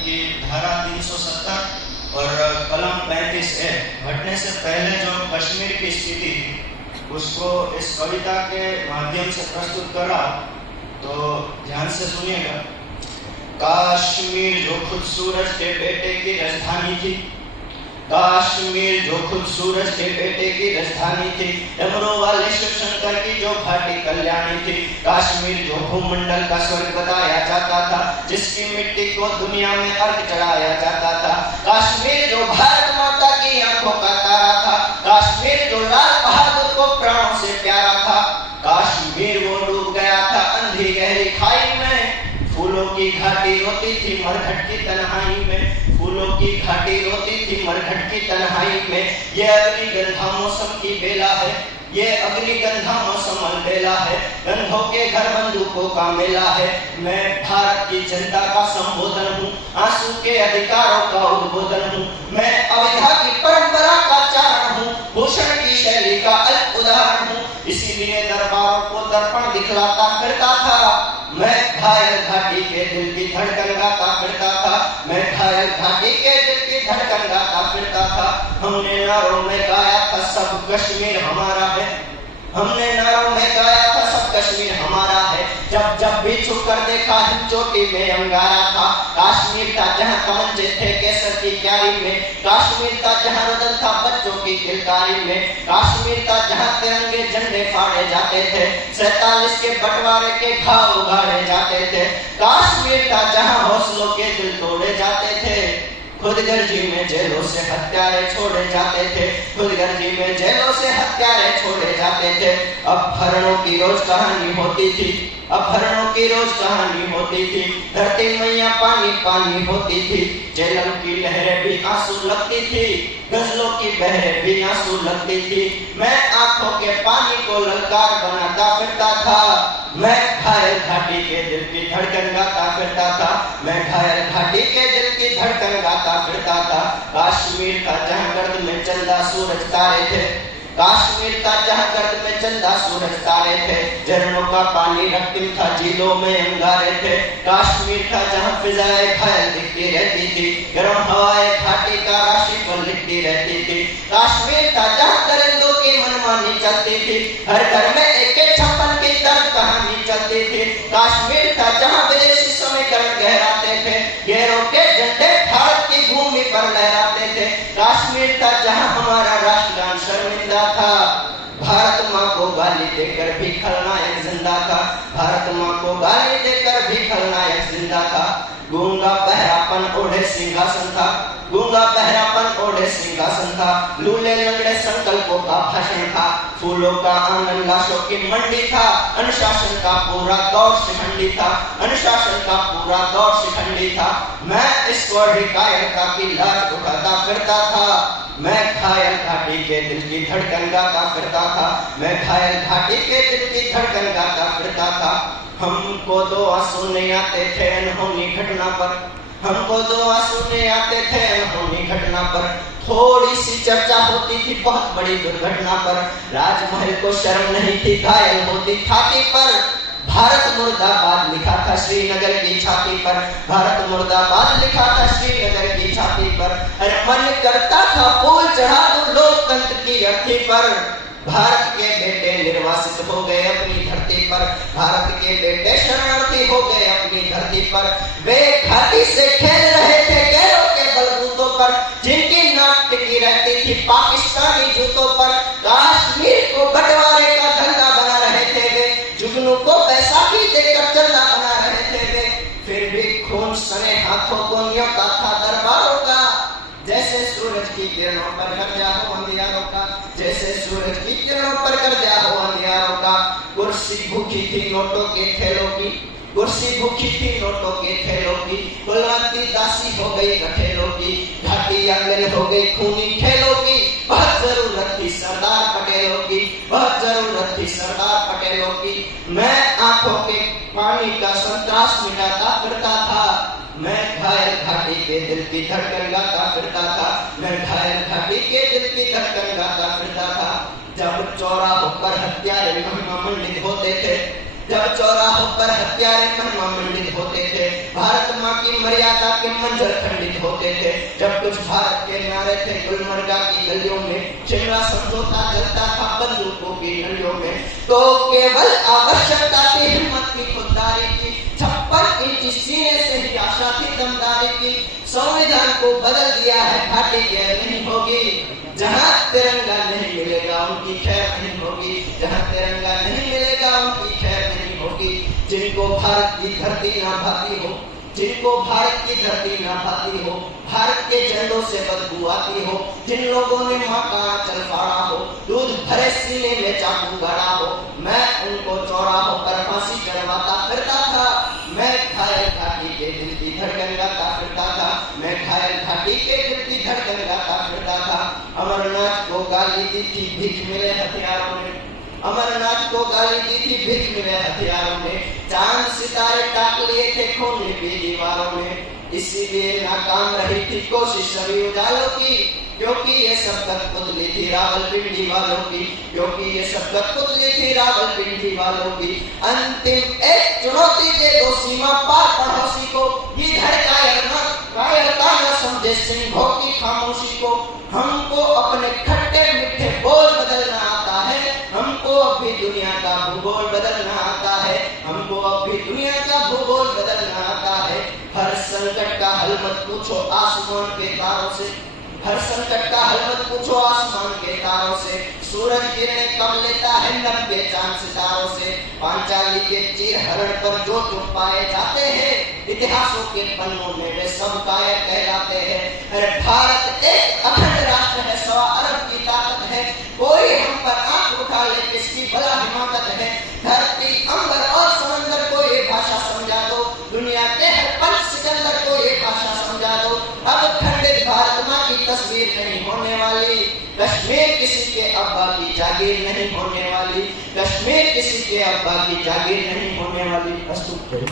की धारा 370 और कलम 35A हटने से पहले जो कश्मीर की स्थिति थी उसको इस कविता के माध्यम से प्रस्तुत करा, तो ध्यान से सुनिएगा। कश्मीर जो खुद सूरज के बेटे की राजधानी थी, कश्मीर जो खुद सूरज के बेटे की राजधानी थी, डमरू वाले शिव शंकर की जो घाटी कल्याणी थी, कश्मीर जो भूमंडल का स्वर्ग बताया जाता था, जिसकी मिट्टी को दुनिया में अर्घ चढ़ाया जाता था, कश्मीर जो भारत माता की आंखों का तारा था, कश्मीर जो लाल बहादुर को प्राणों से प्यारा था, कश्मीर वो डूब गया था अंधी गहरी खाई में, फूलों की घाटी रोती थी मरघट की तन्हाई में, फूलों की घाटी रोती थी मरघट की तन्हाई में। ये अग्निगंधा मौसम की बेला है, ये अग्निगंधा मौसम अलबेला है, गंधों के घर बंदूकों का मेला है। मैं भारत की जनता का संबोधन हूँ, आंसू के अधिकारों का उद्बोधन हूँ, मैं अविधा की परंपरा का चारण हूँ, भूषण की शैली का अल्प उदाहरण हूँ, इसीलिए दरबारों को दर्पण दिखलाता फिरता था, मैं घायल घाटी के दिल की धड़कन गाता फिरता था, मैं घायल घाटी के दिल की धड़कन गाता फिरता था। हमने नारों में गाया था सब कश्मीर हमारा है, हमने नारों में गाया था सब कश्मीर हमारा है, जब जब भी छुप कर देखा हिम चोटी में अंगारा था, कश्मीर था जहाँ तमंचे थे केसर की क्यारी में, कश्मीर था जहाँ रुदन था बच्चों की किलकारी में, कश्मीर था जहाँ तिरंगे झंडे फाड़े जाते थे, 47 के बंटवारे के घाव उगाड़े जाते थे, कश्मीर था जहाँ हौसलों के दिल तोड़े जाते थे, खुदगर्जी में जेलों से हत्यारे छोड़े जाते थे, खुदगर्जी में जेलों से हत्यारे छोड़े जाते थे। अपहरणों की रोज कहानी होती थी, अपहरणों की रोज कहानी होती थी, धरती मैया पानी पानी होती थी, जेलम की लहरें भी आंसू लगती थी, गजलों की बहरें भी आंसू लगती थी, मैं आंखों के पानी को ललकार बनाता फिरता था, मैं घायल घाटी के दिल की धड़कन गाता फिरता था, मैं घायल घाटी के दिल की धड़कन गाता फिरता था। कश्मीर का जहाँ गर्द में चंदा सूरज तारे थे, कश्मीर का जहाँ गर्द में चंदा सूरज तारे थे, झरनों का पानी रक्तिम था झीलों में अंगारे थे, कश्मीर था जहाँ फिजाएं घायल दिखती रहती थी, गर्म हवाएं घाटी का राशिफल लिखती रहती थी, कश्मीर था जहाँ दरिंदों की मनमानी चलती थी, हर घर में AK-56 की दर्द कहानी चलती थी, कश्मीर था जहाँ विदेशी समीकरण गहराते थे, गैरों के झंडे भारत की भूमि पर लहराते थे, कश्मीर था जहाँ हमारा राष्ट्रगान शर्मिंदा था, भारत माँ को गाली देकर भी खलनायक जिंदा था, भारत माँ को गाली देकर भी खलनायक जिंदा था, गूंगा बहरापन ओढ़े सिंहासन था, गूंगा बहरापन ओढ़े सिंहासन था, लूले लंगड़े संकल्पों का भाषण था, फूलों का आंगन लाशों की मंडी था, अनुशासन का पूरा दौर शिखंडी था, अनुशासन का पूरा दौर शिखंडी था, मैं इस कौड़ी कायरता की लाज उठाता फिरता था, मैं घायल घाटी के दिल की धड़कन गाता फिरता था, मैं घायल घाटी के दिल की धड़कन गाता फिरता था। हमको दो आंसू नहीं आते थे अनहोनी घटना पर, हमको दो आंसू नहीं आते थे अनहोनी घटना पर, थोड़ी सी चर्चा होती थी बहुत बड़ी दुर्घटना पर, राजमहल को शर्म नहीं थी घायल होती छाती पर, भारत मुर्दाबाद लिखा था श्रीनगर की छाती पर, भारत मुर्दाबाद लिखा था श्रीनगर की छाती पर, अरे मन करता था फूल चढ़ा दूं लोकतंत्र की अर्थी पर, भारत के बेटे निर्वासित हो गए अपनी धरती पर, भारत के बेटे शरणार्थी हो गए अपनी धरती पर, वे घाटी से खेल रहे थे गैरों के बलबूतों पर, जिनकी नाक टिकी रहती थी पाकिस्तानी जूतों पर, कश्मीर को बंटवारे का धंधा बना रहे थे वे, जुगनू को बैसाखी देकर चंदा बना रहे थे वे, फिर भी खून सने हाथों को न्योता था दरबारों का, जैसे सूरज की किरणों पर कर्जा हो अंधियारों का, जैसे सूरज की किरणों पर कर्जा हो अंधियारों का, कुर्सी भूखी थी नोटों के खेलों की, कुर्सी भूखी थी नोटों के खेलों की, कुलवंती दासी हो गई रखेलों की, घाटी आंगन हो गई खूनी खेलों की, बहुत जरूरत थी सरदार पटेलों की, बहुत जरूरत थी सरदार पटेलों की, मैं आंखों के पानी का संत्रास मिटाता फिरता था, मैं घायल घाटी के दिल की धड़कन गाता फिरता था, मैं घायल घाटी के दिल की धड़कन गाता फिरता था, जब चौराहों पर हत्यारे महिमा मंडित होते थे, जब चौराहों पर हत्यारे महिमा मंडित होते थे, भारत माँ की मर्यादा के मंजर खंडित होते थे। जब कुछ भारत के नारे थे गुलमर्गा की गलियों में, शिमला समझौता जलता था बंदूकों की नलियों में, तो केवल आवश्यकता थी हिम्मत की, खुददारी की, 56 इंच सीने से ही आशा थी दमदारी की। संविधान को बदल दिया है, घाटी गैर नहीं होगी, जहाँ तिरंगा नहीं मिलेगा उनकी खैर नहीं होगी, जहाँ तिरंगा नहीं मिलेगा उनकी खैर नहीं होगी। जिनको भारत की धरती ना भाती हो, जिनको भारत की धरती ना भाती हो, भारत के झंडों से बदबू आती हो, जिन लोगों ने माँ का आंचल फाड़ा हो, दूध भरे सीने में चाकू गड़ा हो, मैं उनको चौराहों पर फांसी चढ़वाता फिरता था। मैं घायल घाटी के दिल की धड़कन गाता फिरता था, मैं घायल घाटी के दिल की धड़कन गाता फिरता था। अमरनाथ को गाली दी थी भीख मिले हथियारों ने, अमरनाथ को गाली दी थी भीख मिले हथियारों ने, चांद सितारे टाक लिए थे खून लिपी दीवारों में। इसीलिए नाकाम रही थी कोशिश सभी उजालों की, क्योंकि ये सब कठपुतली थी रावलपिंडी वालों की, क्योंकि ये सब कठपुतली थी रावलपिंडी वालों की। अंतिम एक चुनौती दे दो सीमा पार पड़ोसी को, ये कायरता न समझे सिंहों की खामोशी को। हमको अपने खट्टे मीठे बोल बदलना आता है, हमको अभी दुनिया का भूगोल बदलना आता है, हमको अभी दुनिया का भूगोल बदलना आता है। हर संकट का हल मत पूछो आसमान के तारों से, हर संकट का हल मत पूछो आसमान के तारों से। सूरज किरणें कब लेता है 90 चांद सितारों से। पांचाली के चीर हरण पर जो चुप पाए जाते हैं, इतिहासों के पन्नों में वे सब कायर कहलाते हैं। अरे भारत एक अखंड राष्ट्र है, 100 अरब की ताकत है, कोई हम पर आंख उठा ले किसकी भला हिमाकत है। धरती अंबर और समंदर को ये भाषा समझा दो, दुनिया के हर पंच सिकंदर को ये भाषा समझा दो। अब खंडित भारत माँ की तस्वीर नहीं होने वाली, कश्मीर किसी के अब्बा की जागीर नहीं होने वाली, कश्मीर किसी के अब्बा की जागीर नहीं होने वाली।